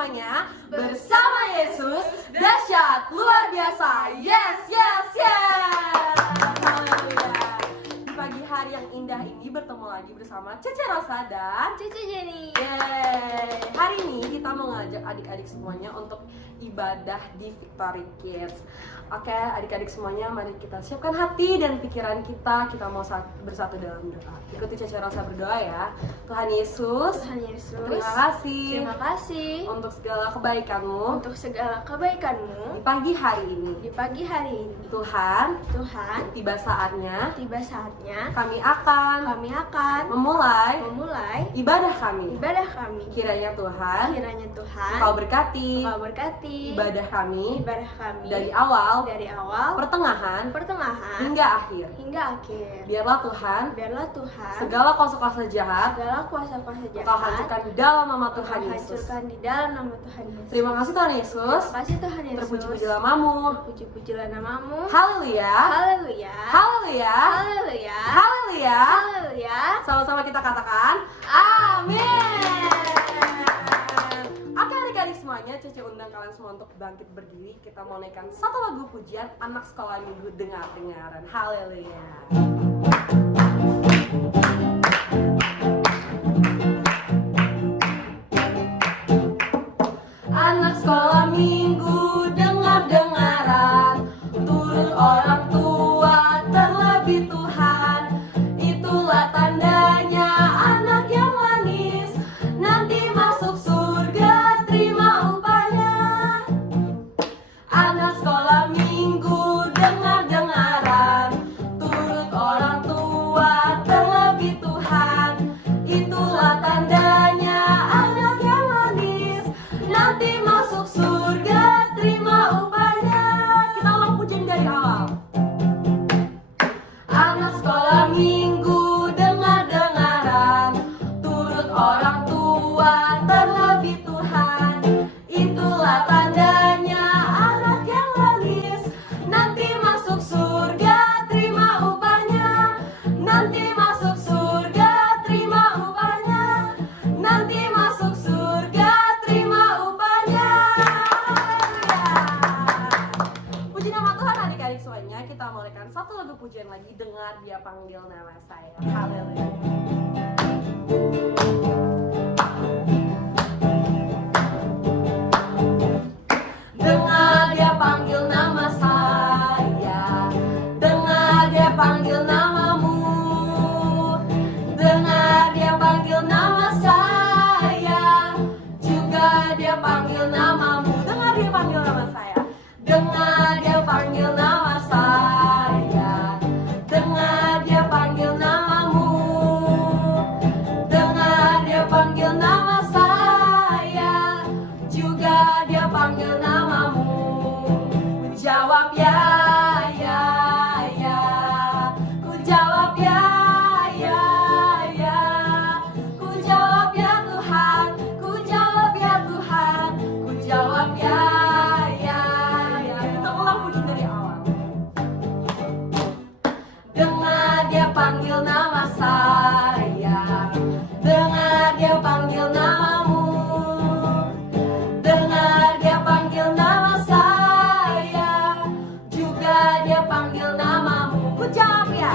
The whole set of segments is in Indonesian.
semuanya, bersama Yesus, dahsyat, luar biasa. Yes, yes, yes. Haleluya. Di pagi hari yang indah ini bertemu lagi bersama Cece Rosa dan Cece Jenny. Yeay. Hari ini kita mau ngajak adik-adik semuanya untuk ibadah di Victory Kids. Oke, adik-adik semuanya, mari kita siapkan hati dan pikiran kita. Kita mau bersatu dalam doa. Ikuti Cece Rosa berdoa ya. Tuhan Yesus, terima kasih untuk segala kebaikan-Mu, di pagi hari ini. Tuhan, tiba saatnya kami akan memulai ibadah kami. Kiranya Tuhan Engkau berkati ibadah kami dari awal, pertengahan hingga akhir. Biarlah Tuhan segala kuasa-kuasa jahat Engkau hancurkan di dalam nama Tuhan Yesus. Terima kasih Tuhan Yesus. Terpuji-pujilah namamu. Haleluya. Sama-sama kita katakan amin. Oke adik-adik semuanya, Cece undang kalian semua untuk bangkit berdiri. Kita mau naikkan satu lagu pujian anak sekolah minggu dengar-dengaran. Haleluya. Anak sekolah minggu dengar-dengaran, turut orang tua terlebih Tuhan. Itulah tandanya anak yang manis, nanti masuk surga terima upahnya. Anak sekolah minggu dengar-dengaran, turut orang tua terlebih Tuhan. Itulah tandanya anak yang manis, nanti masuk surga terima upahnya. Kita ulang pujian dari awal. Anak sekolah minggu dengar-dengaran, turut orang tua terlebih Tuhan. Itulah tandanya anak yang manis, nanti masuk surga terima upahnya. Nanti masuk surga terima upahnya. Nanti masuk surga terima upahnya. Puji nama Tuhan adik-adik semuanya. Kita mulaikan satu lagu pujian lagi, dengar Dia panggil nama saya. Haleluya. Dengar Dia panggil nama saya, dengar Dia panggil namamu. Dengar Dia panggil nama saya, juga Dia panggil namamu. Dengar Dia panggil nama saya, dengar Dia panggil nama saya, dengar Dia panggil namamu. Dengar Dia panggil nama saya, juga Dia panggil namamu. Ku jawab ya, ya, ya. Ku jawab ya, ya, ya. Ku jawab ya Tuhan, ku jawab ya Tuhan. Ku jawab ya, ya, ya. Kita ulang puji dari awal. Dengar Dia panggil nama saya, dengar Dia panggil namamu. Dengar Dia panggil nama saya, juga Dia panggil namamu. Ku jawab ya,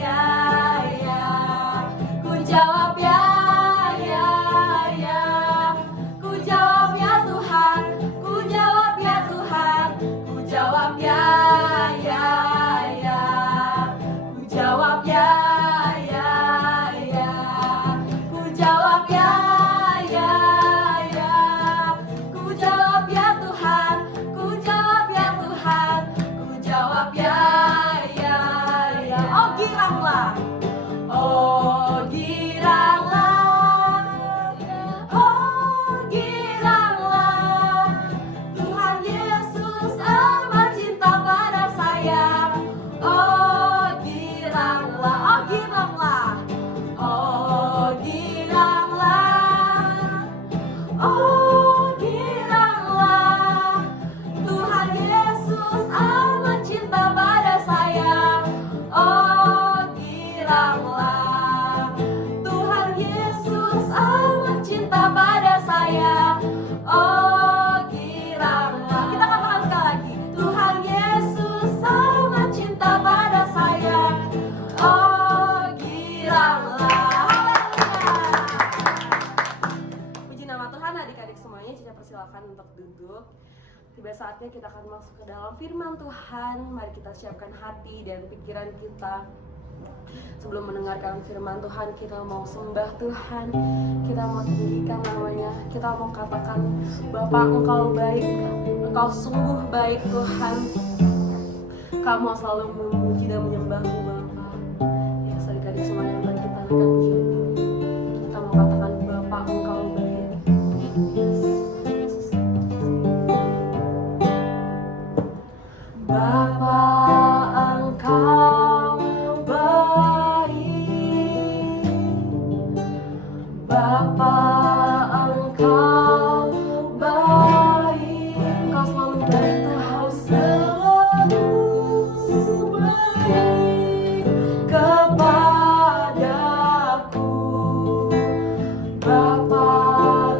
ya, ya. Ku jawab ya, ya, ya. Ku jawab ya Tuhan, ku jawab ya Tuhan. Ku jawab ya, ya, ya. Ku jawab ya, ya, ya. Ku jawab ya, ya, ya. Ku jawab ya Tuhan, ku jawab ya Tuhan. Ku jawab ya, ya, ya. Oh giranglah, oh giranglah, oh giranglah. Tuhan Yesus amat cinta pada saya. Oh giranglah, oh giranglah, oh giranglah, oh giranglah. Tuhan Yesus amat cinta pada saya. Oh giranglah. saatnya kita akan masuk ke dalam firman Tuhan. Mari kita siapkan hati dan pikiran kita. Sebelum mendengarkan firman Tuhan, kita mau sembah Tuhan, kita mau tinggikan namanya, kita mau katakan, Bapa, Engkau baik, Engkau sungguh baik Tuhan. Kamu selalu memuji dan menyembah-Mu Bapa. Ya, adik-adik semuanya, mari kita naikkan pujian ini. Kita mau katakan, Bapa, Engkau baik. Bapa, Engkau baik. Bapa, Engkau baik. Engkau selalu baik Tuhan, selalu baik kepadaku. Bapa,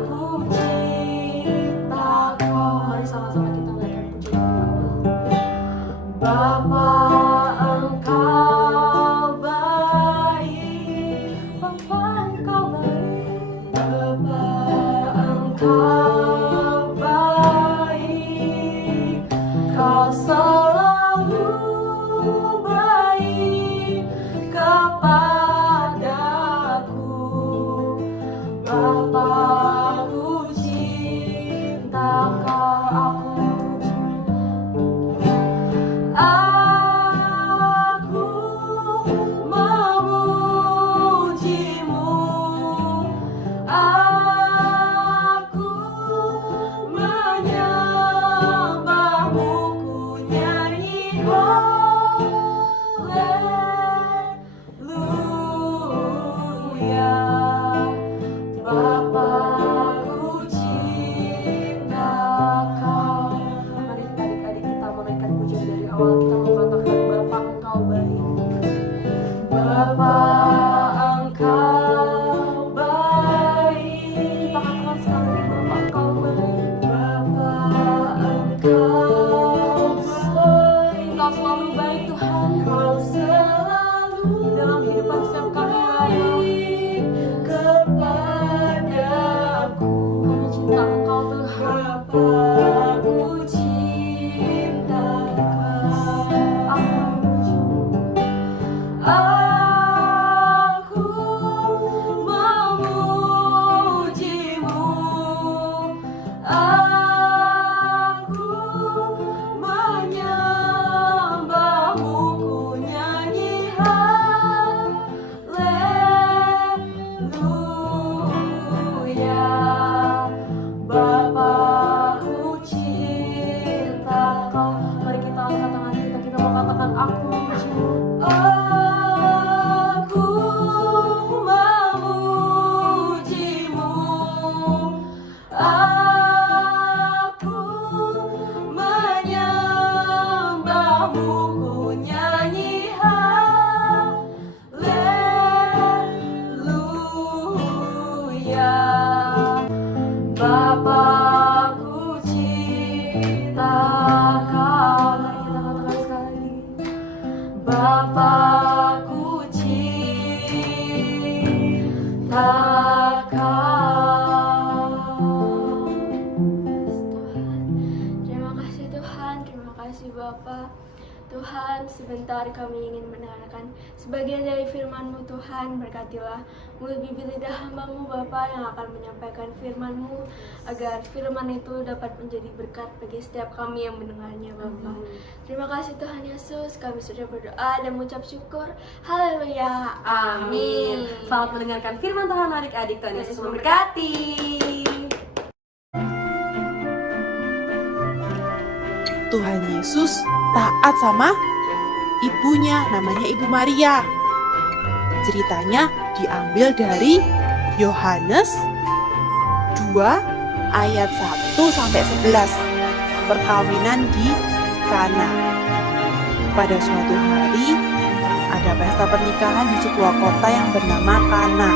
ku cinta Kau. Mari sama-sama kita naikkan pujian di awal. Bapa, Engkau baik. Bapa, Engkau baik. Bapa, Engkau baik. Kau selalu baik kepadaku. Bapa, ku cinta Kau. Aku memuji-Mu, aku menyembah-Mu, ku nyanyi haleluya. Bapa, ku cinta Kau. Mari adik-adik kita menaikkan pujian dari awal. Kita mau katakan, Bapa, Engkau baik. Bapa, Engkau baik. Kita katakan sekali, Bapa, Engkau baik. Bapa, Engkau baik. Engkau selalu baik Tuhan. Engkau selalu dalam kehidupan setiap kami kepadaku. Kami cinta Engkau Tuhan. Bapa, ku cinta Kau. Aku memuji-Mu, aku menyembah-Mu, ku nyanyi haleluya. Bapa, ku cinta Kau. Mari kita angkat tangan kita, kita mau katakan, aku memuji-Mu. Aku memuji-Mu, aku menyembah-Mu, ku nyanyi haleluya. Bapa, ku cinta Kau. Mari kita katakan sekali lagi. Bapa, ku cinta Kau. Terima kasih Tuhan, terima kasih Bapa. Tuhan, sebentar kami ingin mendengarkan sebagian dari firman-Mu Tuhan. Berkatilah mulut bibir lidah hamba-Mu Bapa yang akan menyampaikan firman-Mu, agar firman itu dapat menjadi berkat bagi setiap kami yang mendengarnya Bapa. Terima kasih Tuhan Yesus, kami sudah berdoa dan mengucap syukur. Haleluya, amin. Selamat mendengarkan firman Tuhan adik-adik. Tuhan Yesus memberkati. Tuhan Yesus taat sama ibunya, namanya Ibu Maria. Ceritanya diambil dari Yohanes 2 ayat 1 sampai 11. Perkawinan di Kana. Pada suatu hari ada pesta pernikahan di sebuah kota yang bernama Kana.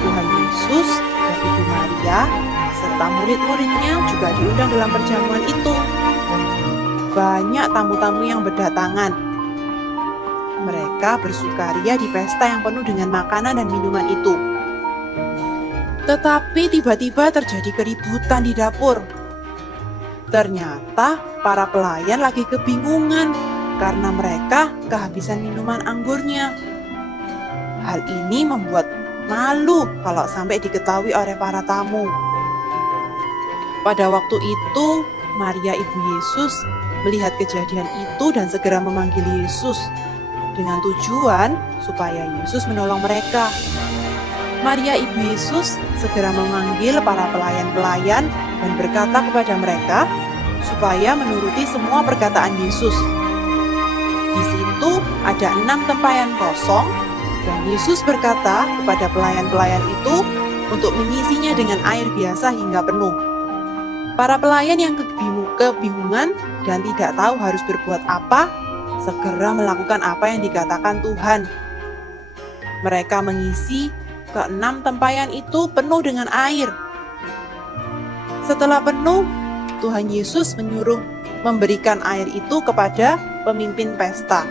Tuhan Yesus dan Ibu Maria serta murid-muridnya juga diundang dalam perjamuan itu. Banyak tamu-tamu yang berdatangan. Mereka bersukaria di pesta yang penuh dengan makanan dan minuman itu. Tetapi tiba-tiba terjadi keributan di dapur. Ternyata para pelayan lagi kebingungan karena mereka kehabisan minuman anggurnya. Hal ini membuat malu kalau sampai diketahui oleh para tamu. Pada waktu itu, Maria ibu Yesus melihat kejadian itu dan segera memanggil Yesus dengan tujuan supaya Yesus menolong mereka. Maria ibu Yesus segera memanggil para pelayan-pelayan dan berkata kepada mereka supaya menuruti semua perkataan Yesus. Di situ ada 6 tempayan kosong dan Yesus berkata kepada pelayan-pelayan itu untuk mengisinya dengan air biasa hingga penuh. Para pelayan yang kebingungan dan tidak tahu harus berbuat apa, segera melakukan apa yang dikatakan Tuhan. Mereka mengisi ke-6 tempayan itu penuh dengan air. Setelah penuh, Tuhan Yesus menyuruh memberikan air itu kepada pemimpin pesta.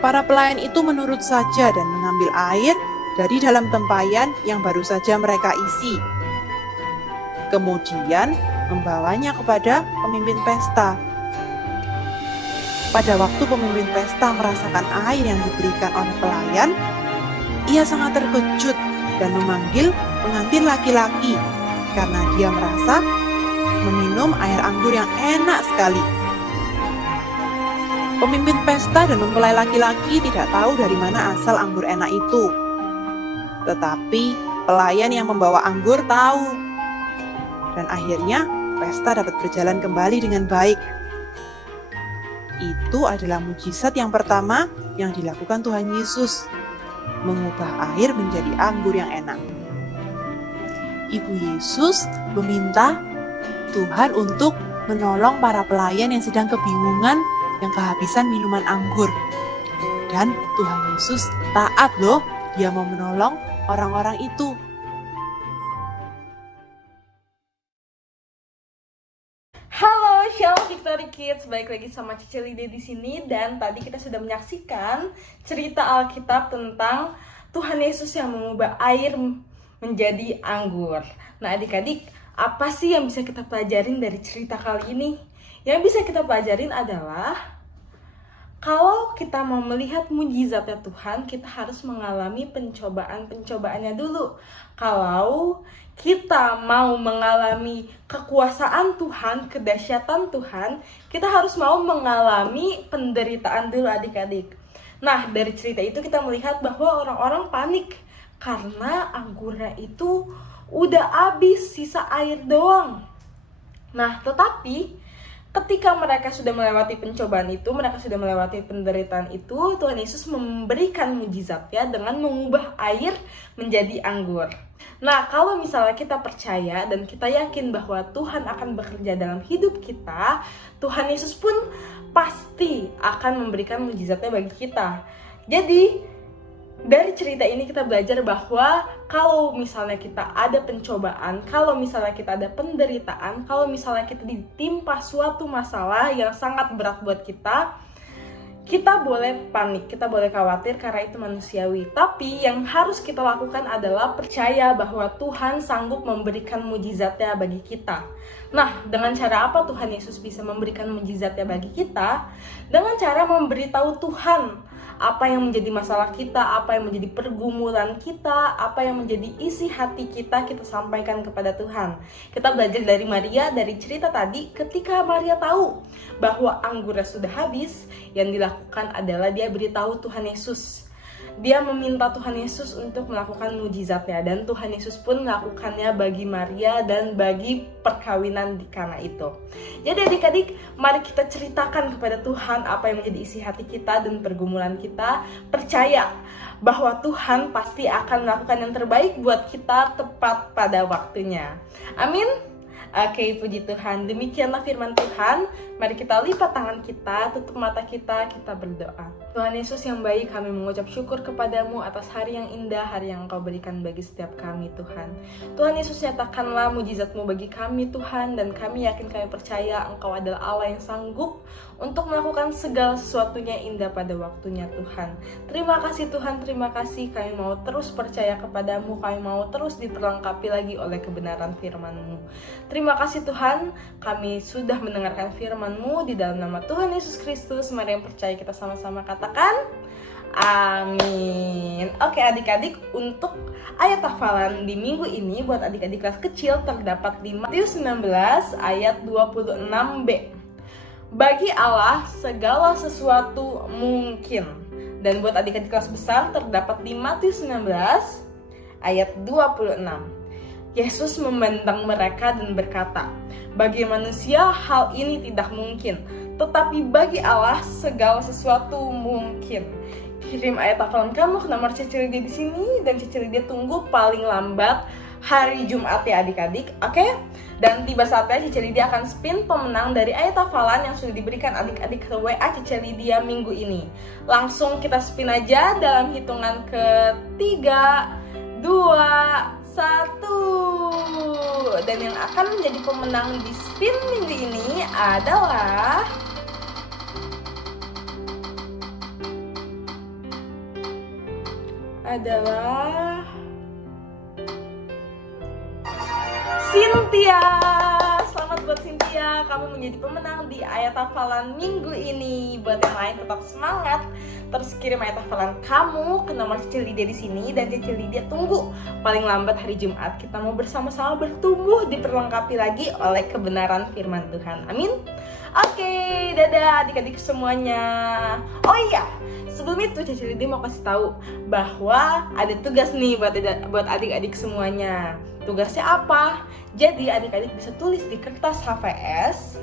Para pelayan itu menurut saja dan mengambil air dari dalam tempayan yang baru saja mereka isi. Kemudian membawanya kepada pemimpin pesta. Pada waktu pemimpin pesta merasakan air yang diberikan oleh pelayan, ia sangat terkejut dan memanggil pengantin laki-laki karena dia merasa meminum air anggur yang enak sekali. Pemimpin pesta dan mempelai laki-laki tidak tahu dari mana asal anggur enak itu. Tetapi pelayan yang membawa anggur tahu. Dan akhirnya pesta dapat berjalan kembali dengan baik. Itu adalah mujizat yang pertama yang dilakukan Tuhan Yesus, mengubah air menjadi anggur yang enak. Ibu Yesus meminta Tuhan untuk menolong para pelayan yang sedang kebingungan yang kehabisan minuman anggur. Dan Tuhan Yesus taat loh, dia mau menolong orang-orang itu. Halo, Shalom Victory Kids, balik lagi sama Cici Lide di sini. Dan tadi kita sudah menyaksikan cerita Alkitab tentang Tuhan Yesus yang mengubah air menjadi anggur. Nah adik-adik, apa sih yang bisa kita pelajarin dari cerita kali ini? Yang bisa kita pelajarin adalah kalau kita mau melihat mujizatnya Tuhan, kita harus mengalami pencobaan-pencobaannya dulu. Kalau kita mau mengalami kekuasaan Tuhan, kedahsyatan Tuhan, kita harus mau mengalami penderitaan dulu adik-adik. Nah, dari cerita itu kita melihat bahwa orang-orang panik karena anggurnya itu udah habis, sisa air doang. Nah, tetapi ketika mereka sudah melewati pencobaan itu, mereka sudah melewati penderitaan itu, Tuhan Yesus memberikan mujizatnya dengan mengubah air menjadi anggur. Nah, kalau misalnya kita percaya dan kita yakin bahwa Tuhan akan bekerja dalam hidup kita, Tuhan Yesus pun pasti akan memberikan mujizatnya bagi kita. Jadi, dari cerita ini kita belajar bahwa kalau misalnya kita ada pencobaan, kalau misalnya kita ada penderitaan, kalau misalnya kita ditimpa suatu masalah yang sangat berat buat kita boleh panik, kita boleh khawatir karena itu manusiawi. Tapi yang harus kita lakukan adalah percaya bahwa Tuhan sanggup memberikan mujizatnya bagi kita. Nah, dengan cara apa Tuhan Yesus bisa memberikan mujizatnya bagi kita? Dengan cara memberitahu Tuhan apa yang menjadi masalah kita, apa yang menjadi pergumulan kita, apa yang menjadi isi hati kita sampaikan kepada Tuhan. Kita belajar dari Maria, dari cerita tadi, ketika Maria tahu bahwa anggurnya sudah habis, yang dilakukan adalah dia beritahu Tuhan Yesus. Dia meminta Tuhan Yesus untuk melakukan mujizatnya, dan Tuhan Yesus pun melakukannya bagi Maria dan bagi perkawinan di Kana itu. Jadi adik-adik, mari kita ceritakan kepada Tuhan apa yang menjadi isi hati kita dan pergumulan kita. Percaya bahwa Tuhan pasti akan melakukan yang terbaik buat kita tepat pada waktunya. Amin. Oke, puji Tuhan. Demikianlah firman Tuhan. Mari kita lipat tangan kita, tutup mata kita berdoa. Tuhan Yesus yang baik, kami mengucap syukur kepadamu atas hari yang indah, hari yang Engkau berikan bagi setiap kami Tuhan. Tuhan Yesus, nyatakanlah mujizat-Mu bagi kami Tuhan, dan kami yakin, kami percaya Engkau adalah Allah yang sanggup untuk melakukan segala sesuatunya indah pada waktunya Tuhan. Terima kasih Tuhan, terima kasih, kami mau terus percaya kepadamu, kami mau terus diperlengkapi lagi oleh kebenaran firman-Mu. Terima kasih Tuhan, kami sudah mendengarkan firman-Mu di dalam nama Tuhan Yesus Kristus. Mari yang percaya kita sama-sama katakan amin. Oke adik-adik, untuk ayat hafalan di minggu ini buat adik-adik kelas kecil terdapat di Matius 19 ayat 26b. Bagi Allah segala sesuatu mungkin. Dan buat adik-adik kelas besar terdapat di Matius 19 ayat 26. Yesus memandang mereka dan berkata, bagi manusia hal ini tidak mungkin, tetapi bagi Allah segala sesuatu mungkin. Kirim ayat hafalan kamu ke nomor Cici Lydia di sini, dan Cici Lydia tunggu paling lambat hari Jumat ya adik-adik, oke? Dan tiba saatnya Cici Lydia akan spin pemenang dari ayat hafalan yang sudah diberikan adik-adik ke WA Cici Lydia minggu ini. Langsung kita spin aja dalam hitungan ke-3, 2, 1. Dan yang akan menjadi pemenang di spin minggu ini adalah Cynthia. Selamat buat Cynthia, kamu menjadi pemenang di ayat hafalan minggu ini. Buat yang lain tetap semangat, terus kirim ayat hafalan kamu ke nomor Cici Lydia di sini, dan Cici Lydia tunggu paling lambat hari Jumat kita mau bersama-sama bertumbuh, diperlengkapi lagi oleh kebenaran firman Tuhan. Amin. Oke, dadah adik-adik semuanya. Oh iya, sebelum itu Cici Lydia mau kasih tahu bahwa ada tugas nih buat adik-adik semuanya. Tugasnya apa? Jadi adik-adik bisa tulis di kertas HVS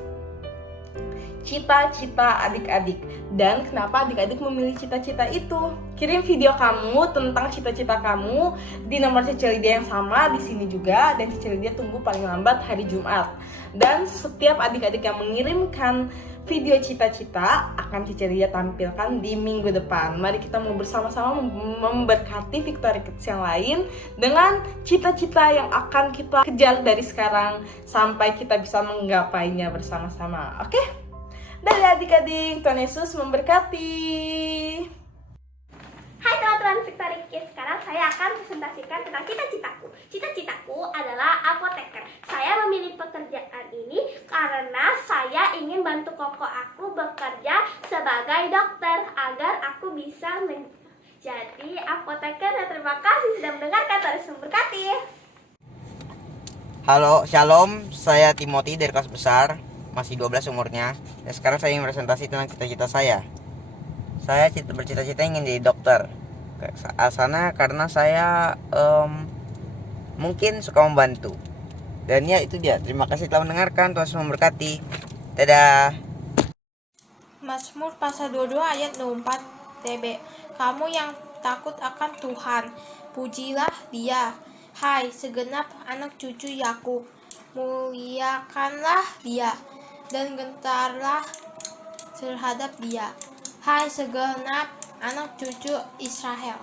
cita-cita adik-adik. Dan kenapa adik-adik memilih cita-cita itu? Kirim video kamu tentang cita-cita kamu di nomor Cici Lydia yang sama di sini juga, dan Cici Lydia tunggu paling lambat hari Jumat. Dan setiap adik-adik yang mengirimkan video cita-cita akan Cici Lydia tampilkan di minggu depan. Mari kita mau bersama-sama memberkati Victory Kids yang lain dengan cita-cita yang akan kita kejar dari sekarang sampai kita bisa menggapainya bersama-sama. Oke? Dadah adik-adik, Tuhan Yesus memberkati. Hai teman-teman Victory Kids, sekarang saya akan presentasikan tentang cita-citaku. Cita-citaku adalah apoteker. Saya memilih pekerjaan ini karena saya ingin bantu koko aku bekerja sebagai dokter agar aku bisa menjadi apoteker. Dan terima kasih sudah mendengarkan. Tuhan Yesus memberkati. Halo, Shalom, saya Timothy dari kelas besar, masih 12 umurnya. Dan sekarang saya ingin presentasi tentang cita-cita saya. Saya bercita-cita ingin jadi dokter. Asalnya karena saya mungkin suka membantu. Dan ya itu dia. Terima kasih telah mendengarkan. Tuhan Yesus memberkati. Dadah. Mazmur pasal 22 ayat 24 TB. Kamu yang takut akan Tuhan, pujilah Dia. Hai segenap anak cucu Yakub, muliakanlah Dia dan gentarlah terhadap Dia. Hai segenap anak cucu Israel.